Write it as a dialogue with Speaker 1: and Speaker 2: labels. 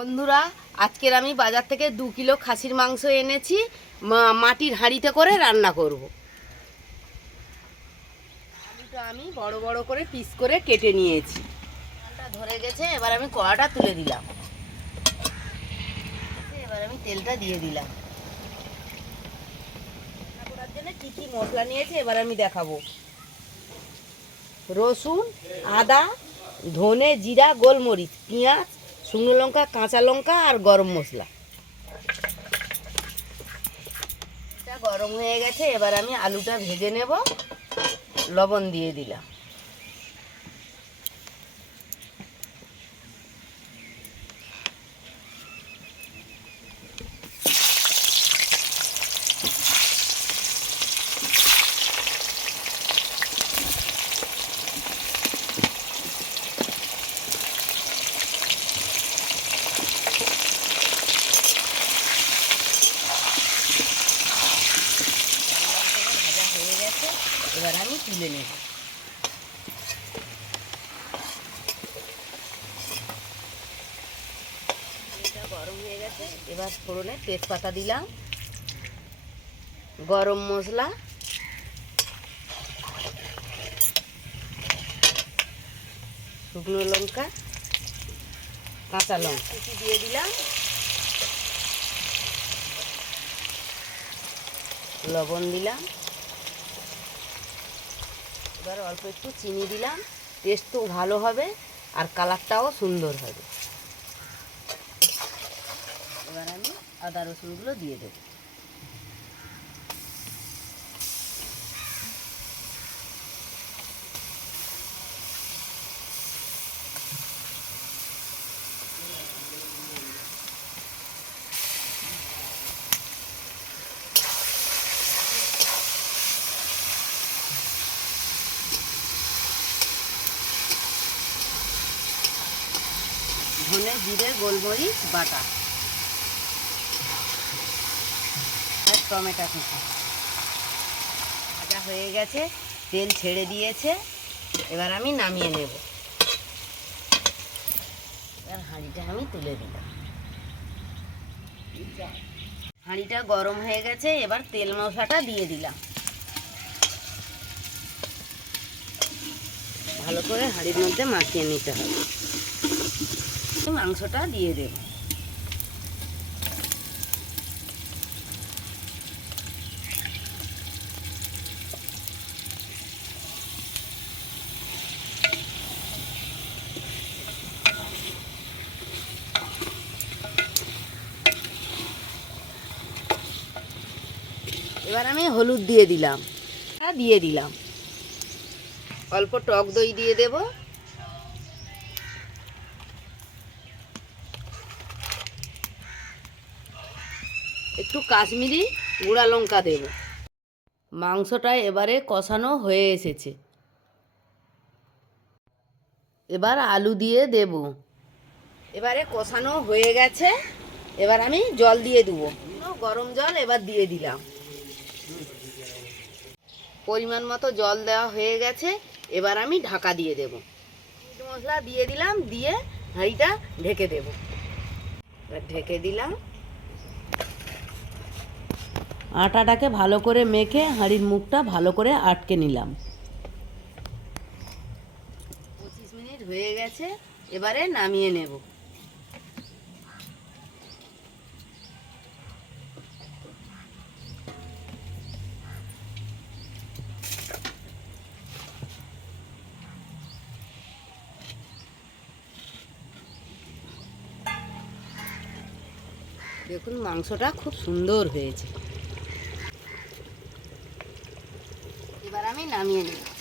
Speaker 1: বন্ধুরা, আজকের আমি বাজার থেকে দু কিলো খাসির মাংস এনেছি। মাটির হাঁড়িতে করে রান্না করব। আলুটা আমি বড় বড় করে পিস করে কেটে নিয়েছি। ধরে গেছে, এবার আমি কড়াটা তুলে দিলাম। এবার আমি তেলটা দিয়ে দিলাম। করার জন্য কী কী মশলা নিয়েছি, এবার আমি দেখাবো। রসুন, আদা, ধনে, জিরা, গোলমরিচ, পেঁয়াজ শুকনো লঙ্কা, কাঁচা লঙ্কা আর গরম মশলা। গরম হয়ে গেছে, এবার আমি আলুটা ভেজে নেব। লবণ দিয়ে দিলাম ভাজা হয়ে গেছে এবার আমি তুলে নেব। গরম হয়ে গেছে এবার ফোড়নে তেজপাতা দিলাম গরম মশলা। শুকনো লঙ্কা কাঁচা লঙ্কা। দিয়ে দিলাম। লবণ দিলাম। এবার অল্প একটু চিনি দিলাম টেস্টও ভালো হবে আর কালারটাও সুন্দর হবে। এবার আমি আদা রসুনগুলো দিয়ে দেবো। ধনে জিরে, গোলমরিচ, বাটা। আর টমেটো কুচি। ভাজা হয়ে গেছে, তেল ছেড়ে দিয়েছে। এবার আমি নামিয়ে নেব। এবার হাঁড়িটা আমি তুলে দিলাম। হাঁড়িটা গরম হয়ে গেছে, এবার তেল মশলাটা দিয়ে দিলাম। ভালো করে হাঁড়ির মধ্যে মাখিয়ে নিতে হবে। মাংসটা দিয়ে দেব। এবার আমি হলুদ দিয়ে দিলাম। হ্যাঁ দিয়ে দিলাম। অল্প টক দই দিয়ে দেবো। একটু কাশ্মীরি গুঁড়া লঙ্কা দেব। মাংসটা এবারে কষানো হয়ে এসেছে। এবার আলু দিয়ে দেব। এবারে কষানো হয়ে গেছে। এবার আমি জল দিয়ে দেবো। গরম জল এবার দিয়ে দিলাম। পরিমাণ মতো জল দেওয়া হয়ে গেছে। এবার আমি ঢাকা দিয়ে দেব। মশলা দিয়ে দিলাম, দিয়ে হাঁড়িটা ঢেকে দেব। ঢেকে দিলাম। আটাটাকে ভালো করে মেখে হাঁড়ির মুখটা ভালো করে আটকে নিলাম। পঁচিশ মিনিট হয়ে গেছে, এবারে নামিয়ে নেব। দেখুন, মাংসটা খুব সুন্দর হয়েছে। এবার আমি নামিয়ে নেব